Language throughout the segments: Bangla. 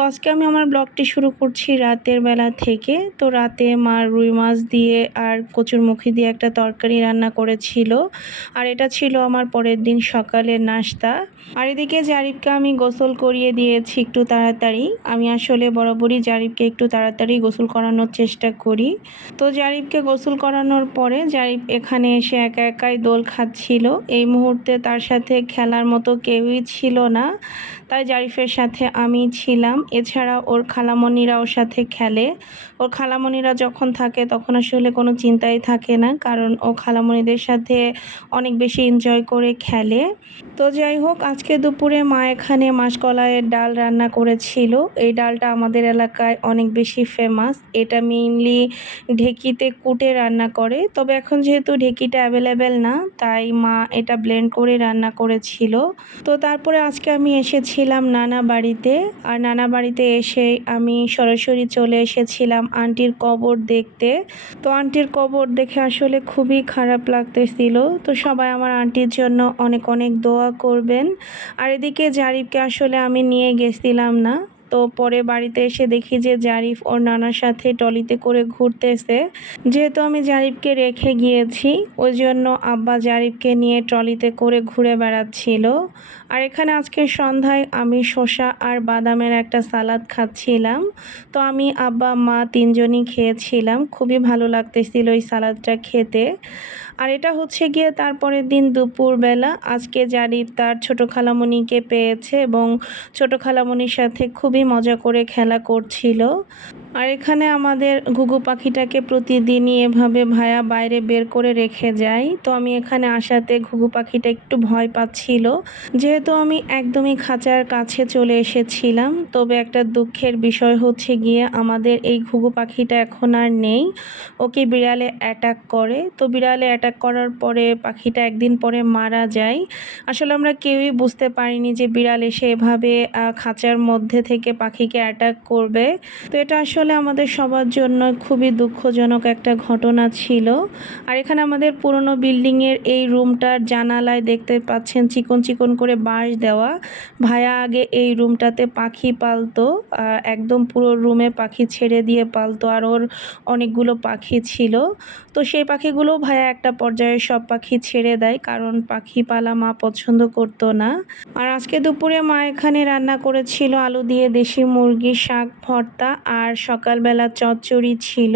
তো আজকে আমি আমার ব্লগটি শুরু করছি রাতের বেলা থেকে। তো রাতে মা রুই মাছ দিয়ে আর কচুরমুখী দিয়ে একটা তরকারি রান্না করেছিল। আর এটা ছিল আমার পরের দিন সকালের নাস্তা। আর এদিকে জারিফকে আমি গোসল করিয়ে দিয়েছি একটু তাড়াতাড়ি। আমি আসলে বরাবরই জারিফকে একটু তাড়াতাড়ি গোসল করানোর চেষ্টা করি। তো জারিফকে গোসল করানোর পরে জারিফ এখানে এসে একা একাই দোল খাচ্ছিল। এই মুহূর্তে তার সাথে খেলার মতো কেউই ছিল না। তাই জারিফের সাথে আমি ছিলাম। এছাড়া ওর খালামণিরা ওর সাথে খেলে। ওর খালামণিরা যখন থাকে তখন আসলে কোনো চিন্তাই থাকে না, কারণ ও খালামণিদের সাথে অনেক বেশি এনজয় করে খেলে। তো যাই হোক, আজকে দুপুরে মা এখানে মাসকলাইয়ের ডাল রান্না করেছিল। এই ডালটা আমাদের এলাকায় অনেক বেশি ফেমাস এটা মেইনলি ঢেকিতে কুটে রান্না করে। তবে এখন যেহেতু ঢেকিটা অ্যাভেলেবেল না, তাই মা এটা ব্লেন্ড করে রান্না করেছিল। তো তারপরে আজকে আমি এসেছিলাম নানা বাড়িতে। আর নানা বাড়িতে এসে আমি সরাসরি চলে এসেছিলাম আন্টির কবর দেখতে। তো আন্টির কবর দেখে আসলে খুবই খারাপ লাগতেছিল। তো সবাই আমার আন্টির জন্য অনেক অনেক দোয়া করবেন। আর এদিকে জারিফকে আসলে আমি নিয়ে গেছিলাম না। তো পরে বাড়িতে এসে দেখি যে জারিফ ওর নানার সাথে টলিতে করে ঘুরতেছে। যেহেতু আমি জারিফকে রেখে গিয়েছি, ওই জন্য আব্বা জারিফকে নিয়ে ট্রলিতে করে ঘুরে বেড়াচ্ছিল। আর এখানে আজকে সন্ধ্যায় আমি শসা আর বাদামের একটা সালাদ খাচ্ছিলাম। তো আমি আব্বা, মা তিনজনই খেয়েছিলাম। খুবই ভালো লাগতেছিল ওই সালাদটা খেতে। আর এটা হচ্ছে গিয়ে তারপরের দিন দুপুরবেলা। আজকে জারিফ তার ছোটো খালামণিকে পেয়েছে এবং ছোটো খালামণির সাথে খুবই মজা করে খেলা করছিল। আর এখানে আমাদের ঘুঘু পাখিটাকে প্রতিদিনই এভাবে ভায়া বাইরে বের করে রেখে যায় তো আমি এখানে আসাতে ঘুঘু পাখিটা একটু ভয় পাচ্ছিল। যেহেতু আমি একদমই খাঁচার কাছে চলে এসেছিলাম, তবে একটা দুঃখের বিষয় হচ্ছে গিয়ে আমাদের এই ঘুঘু পাখিটা এখন আর নেই। ওকে বিড়ালে অ্যাটাক করে। তো বিড়ালে অ্যাটাক করার পরে পাখিটা একদিন পরে মারা যায়। আসলে আমরা কেউই বুঝতে পারিনি যে বিড়াল এসে এভাবে খাঁচার মধ্যে থেকে পাখিকে অ্যাটাক করবে। তো এটা আসলে আমাদের সবার জন্য খুবই দুঃখজনক একটা ঘটনা ছিল। আর এখানে আমাদের পুরনো বিল্ডিংয়ের এই রুমটার জানালায় দেখতে পাচ্ছেন চিকন চিকন করে বাঁশ দেওয়া। ভায়া আগে এই রুমটাতে পাখি পালতো একদম পুরো রুমে পাখি ছেড়ে দিয়ে পালতো, আর ওর অনেকগুলো পাখি ছিল। তো সেই পাখিগুলো ভাইয়া একটা পর্যায়ে সব পাখি ছেড়ে দেয়, কারণ পাখি পালা মা পছন্দ করতো না। আর আজকে দুপুরে মা এখানে রান্না করেছিল আলু দিয়ে দেশি মুরগি শাক, ভর্তা, আর সকালবেলা চচ্চড়ি ছিল।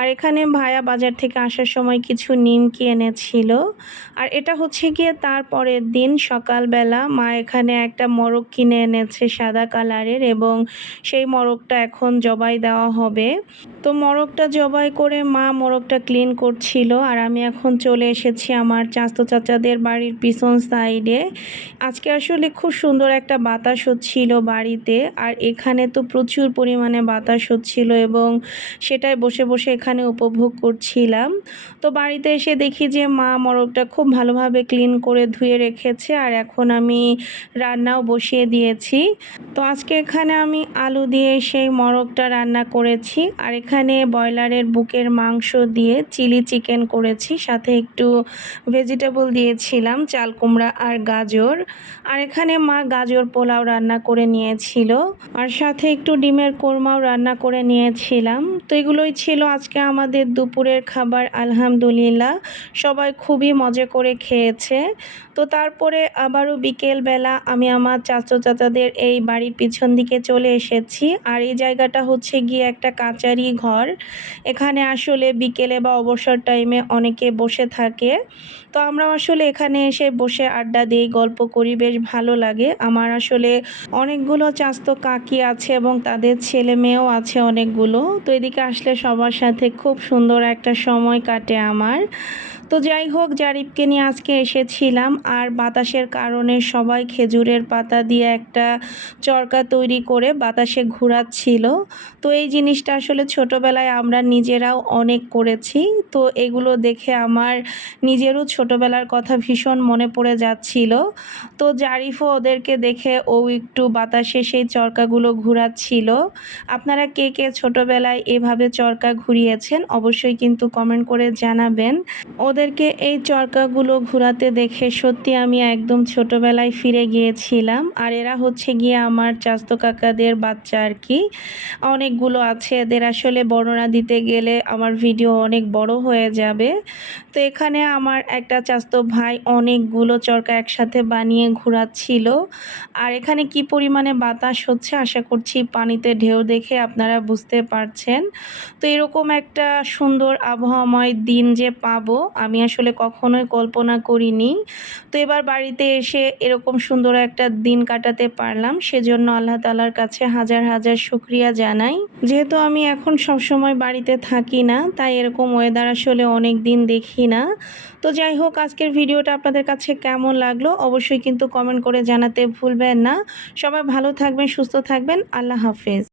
আর এখানে ভায়া বাজার থেকে আসার সময় কিছু নিমকি এনেছিল। আর এটা হচ্ছে গিয়ে তারপরের দিন সকালবেলা। মা এখানে একটা মোরগ কিনে এনেছে সাদা কালারের এবং সেই মোরগটা এখন জবাই দেওয়া হবে। তো মোরগটা জবাই করে মা মোরগটা ক্লিন করছিল। আর আমি এখন চলে এসেছি আমার চাস্তো চাচাদের বাড়ির পিছন সাইডে। আজকে আসলে খুব সুন্দর একটা বাতাস হচ্ছিল বাড়িতে। আর এখানে তো প্রচুর পরিমাণে বাতাস হচ্ছিল এবং সেটাই বসে বসে এখানে উপভোগ করছিলাম। তো বাড়িতে এসে দেখি যে মা মোরগটা খুব ভালোভাবে ক্লিন করে ধুয়ে রেখেছে আর এখন আমি রান্নাও বসিয়ে দিয়েছি। তো আজকে এখানে আমি আলু দিয়ে সেই মোরগটা রান্না করেছি আর এখানে ব্রয়লারের বুকের মাংস দিয়ে চিলি চিকেন করেছি, সাথে একটু ভেজিটেবল দিয়েছিলাম, চাল, কুমড়া আর গাজর। আর এখানে মা গাজর পোলাও রান্না করে নিয়েছিল। আর সাথে একটু ডিমের কোরমাও রান্না করে নিয়েছিলাম। তো এগুলোই ছিল আজকে আমাদের দুপুরের খাবার, আলহামদুলিল্লাহ। সবাই খুবই মজা করে খেয়েছে। তো তারপরে আবারও বিকেলবেলা আমি আমার চাচো চাচাদের এই বাড়ির পিছন দিকে চলে এসেছি। আর এই জায়গাটা হচ্ছে গিয়ে একটা কাচারি ঘর। এখানে আসলে বিকেলে বা অবসর টাইমে অনেকে বসে থাকে। তো আমরা আসলে এখানে এসে বসে আড্ডা দিই, গল্প করি, বেশ ভালো লাগে। আমার আসলে অনেকগুলো চাস্তো কাকি আছে এবং তাদের ছেলে মেয়েও আছে অনেকগুলো। তো এদিকে আসলে সবার সাথে খুব সুন্দর একটা সময় কাটে আমার। তো যাই হোক, জারিফকে নিয়ে আজকে এসেছিলাম আর বাতাসের কারণে সবাই খেজুরের পাতা দিয়ে একটা চরকা তৈরি করে বাতাসে ঘোরাচ্ছিল। তো এই জিনিসটা আসলে ছোটোবেলায় আমরা নিজেরাও অনেক করেছি। তো এগুলো দেখে আমার নিজেরও ছোটোবেলার কথা ভীষণ মনে পড়ে যাচ্ছিল। তো জারিফও ওদেরকে দেখে ও একটু বাতাসে সেই চরকাগুলো ঘুরাচ্ছিল। আপনারা কে কে ছোটোবেলায় এভাবে চরকা ঘুরিয়েছেন অবশ্যই কিন্তু কমেন্ট করে জানাবেন। ও ওদেরকে এই চরকাগুলো ঘোরাতে দেখে সত্যি আমি একদম ছোটবেলায় ফিরে গিয়েছিলাম। আর এরা হচ্ছে গিয়ে আমার চাস্তো কাকাদের বাচ্চা আর কি। অনেকগুলো আছে, এদের আসলে বর্ণনা দিতে গেলে আমার ভিডিও অনেক বড় হয়ে যাবে। তো এখানে আমার একটা চাস্তো ভাই অনেকগুলো চরকা একসাথে বানিয়ে ঘোরাচ্ছিল। আর এখানে কি পরিমাণে বাতাস হচ্ছে আশা করছি পানিতে ঢেউ দেখে আপনারা বুঝতে পারছেন। তো এরকম একটা সুন্দর আবহাওয়াময় দিন যে পাবো আমি আসলে কখনোই কল্পনা করিনি। তো এবার বাড়িতে এসে এরকম সুন্দর একটা দিন কাটাতে পারলাম। সেজন্য আল্লাহ তালার কাছে হাজার হাজার শুক্রিয়া জানাই। যেহেতু আমি এখন সবসময় বাড়িতে থাকি না, তাই এরকম ওয়েদার আসলে অনেক দিন দেখি না। তো যাই হোক, আজকের ভিডিওটা আপনাদের কাছে কেমন লাগল অবশ্যই কিন্তু কমেন্ট করে জানাতে ভুলবেন না। সবাই ভালো থাকবেন, সুস্থ থাকবেন। আল্লাহ হাফেজ।